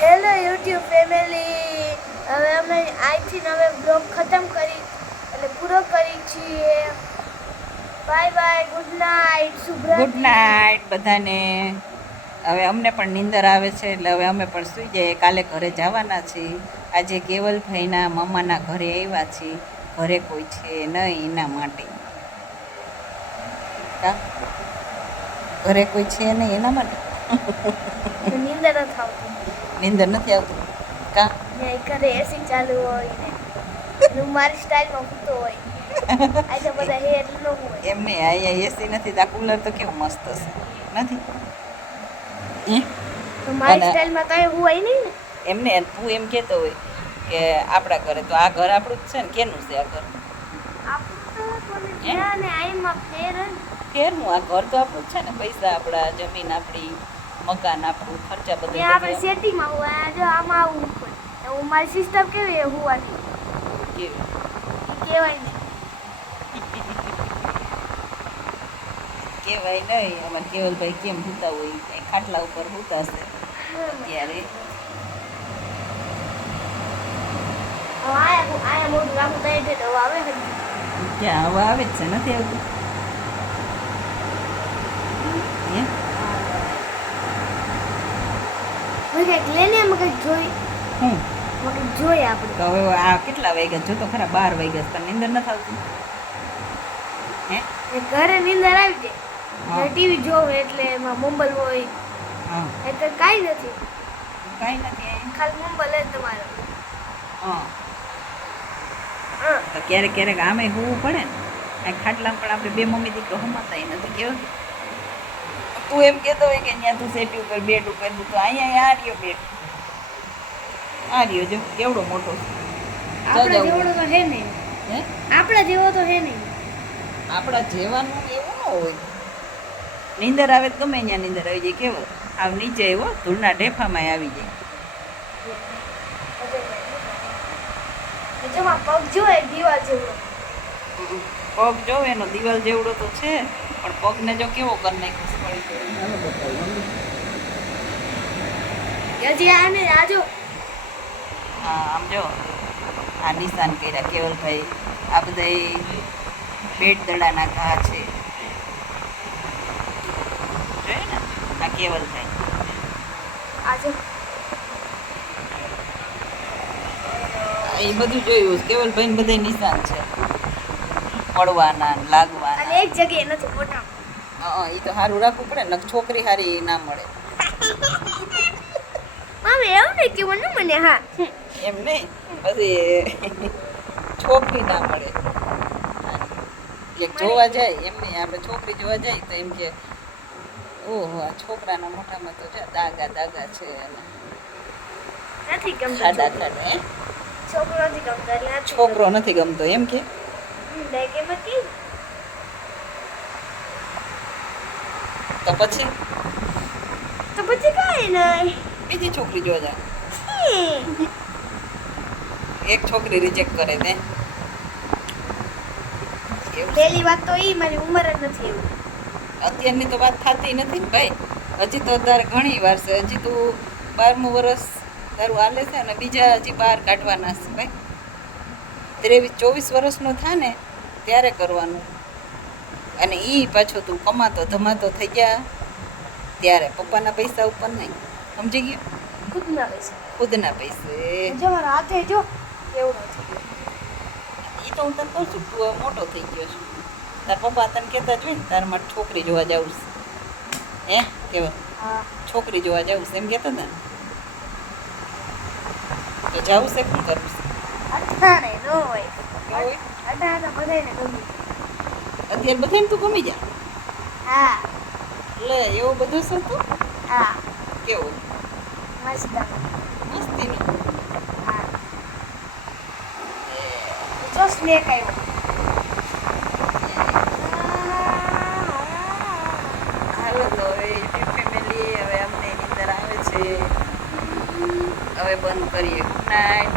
Hello YouTube family, હવે અમે આજથી હવે બ્લોગ ખતમ કરી એટલે પૂરો કરી છીએ. બાય બાય, ગુડ નાઇટ, શુભરાત્રી. ગુડ નાઇટ બધાને. હવે અમને પણ નીંદર આવે છે એટલે હવે અમે પણ સૂઈ જઈએ. કાલે ઘરે જવાના છીએ. આજે કેવલભાઈના મમ્માના ઘરે આવ્યા છીએ. ઘરે કોઈ છે નહીં એના માટે. કા ઘરે કોઈ છે નહીં એના માટે નીંદર નથી આવતી. નીંદર નથી આવતી. કા ઘરે એસી ચાલુ હોય ને હું મારી સ્ટાઇલમાં સૂતો હોય. આજે બધા હેર લો હોય. એમને અહીંયા એસી નથી તો આ કુલર તો કેવું મસ્ત છે. નથી તો મારી સ્ટાઇલમાં કઈ હોય નહીં ને. એમને તું એમ કહેતો હોય કે આપણા ઘરે તો આ ઘર આપણું જ છે ને. કેનું છે આ ઘર? કેરનું આ ઘર તો આપણું જ છે ને. પૈસા આપણા, જમીન આપણી, મકાન આપણું, ખર્ચા બધું આપણે સેટિંગમાં હોય. જો આમાં આવું ઉપર હું મારી સિસ્ટમ કેવી હોવાની કેવી કહેવાય ને. કહેવાય નહીં. અમારે કેવલભાઈ કેમ સૂતા હોય કંઈ ખાટલા ઉપર સૂતા છે ત્યારે. આયા મોટું રાખું તઈ દે તો આવે છે. ક્યાં હવા આવે જ છે? નથી આવતું. જોઈ આપણે તો હવે આ કેટલા વાગ્યા? જો તો ખરા 12 વાગ્યા. તને નીંદર નથી આવતી? હે ઘરે નીંદર આવી હા. જાય. ટીવી જોવે એટલે એમાં મોબાઈલ હોય. હા એટલે કાંઈ નથી, કાંઈ નથી. ખાલી મોબાઈલ જ તમારો. હા તો ક્યારેક ક્યારેક આમે હોવું પડે ને. આ ખાટલામાં પણ આપણે બે મમ્મી દીકરો હમાતા નથી. કેવું તું એમ કહેતો હોય કે અહીંયા તું સેટી ઉપર બેડ ઉપર તો અહીંયા આ રહ્યો બેડ. આ રહ્યો જો કેવડો મોટો. આપણા જેવડો તો હે નહીં. હે આપણા જેવો તો હે નહીં. આપણા જેવાનું એવું ન હોય. નીંદર આવે તો ગમે અહીંયા નીંદર આવી જાય. કેવો આવ નીચે આવ્યો ધૂળના ઢેફામાં આવી જાય. પગ જોવે દીવાલ જેવડો. પગ જોવે એનો દિવાલ જેવડો તો છે, પણ પગને જો કેવો કરી નાખ્યો. હજી આને આજો. હા આમ જો આ નિશાન કર્યા કેવલભાઈ. આ બધા પેટ દડાના ઘા છે. જોયું ને આ કેવલભાઈ. આજો એ બધું જોયું. કેવલભાઈ બધા નિશાન છે પડવાના અને લાગવાના. એક જગ્યાએ નથી મોટા. હા એ તો સારું રાખવું પડે ને. છોકરી સારી ના મળે. મમ્મી એવું નહીં કે મને હા એમ નહીં, પછી છોકરી ના મળે. એક જોવા જાય એમ નહીં. આપણે છોકરી જોવા જાય તો એમ કે ઓહો આ છોકરાના મોઢામાં તો છે દાગા દાગા છે અને નથી ગમતો. ખાડા ખાડા. હે છોકરો નથી ગમતો એટલે નથી છોકરો નથી ગમતો એમ કે. લાઈક એમ કે તો પછી કાંઈ નહીં. બીજી છોકરી જોવા જાય. એક છોકરી રિજેક્ટ કરે ને. પહેલી વાત તો ઈ મારી ઉંમર જ નથી એવું. અત્યારની તો વાત થતી નથી ને ભાઈ. હજી તો તારે ઘણી વાર છે. હજી તું 12મું વર્ષ તારું હાલે છે અને બીજા હજી 12 કાઢવાના છે ભાઈ. 23-24 વર્ષનો થા ને ત્યારે કરવાનું. અને એ પાછો તું કમાતો ધમાતો થઈ ગયા ત્યારે. પપ્પાના પૈસા ઉપર નહીં. સમજી ગયો? ખુદના પૈસા. ખુદના પૈસે. જો મારા હાથે જો એવડો છે. એ તો હું તને કહું છું તું હવે મોટો થઈ ગયો છું. તાર પપ્પા તને કહેતા જ હોય ને તાર માટે છોકરી જોવા જાઉં છે. હે કેવા હા છોકરી જોવા જાઉં છે એમ કહેતા હતા ને. તો જાવું છે શું કરવું છે? અઠાણે નો હોય. કેવું હોય? અઠાણે તો બધાને ગમે. અત્યારે બધાને તું ગમી જા. હા લે એવું બધું છે તું. હા કેવું મસ્ત. મસ્તીનું. હા જો સ્નેક આવ્યો. હાલો તો હવે યુટ્યુબ ફેમિલી હવે અમને નીંદર આવે છે. હવે બંધ કરીએ. Good night.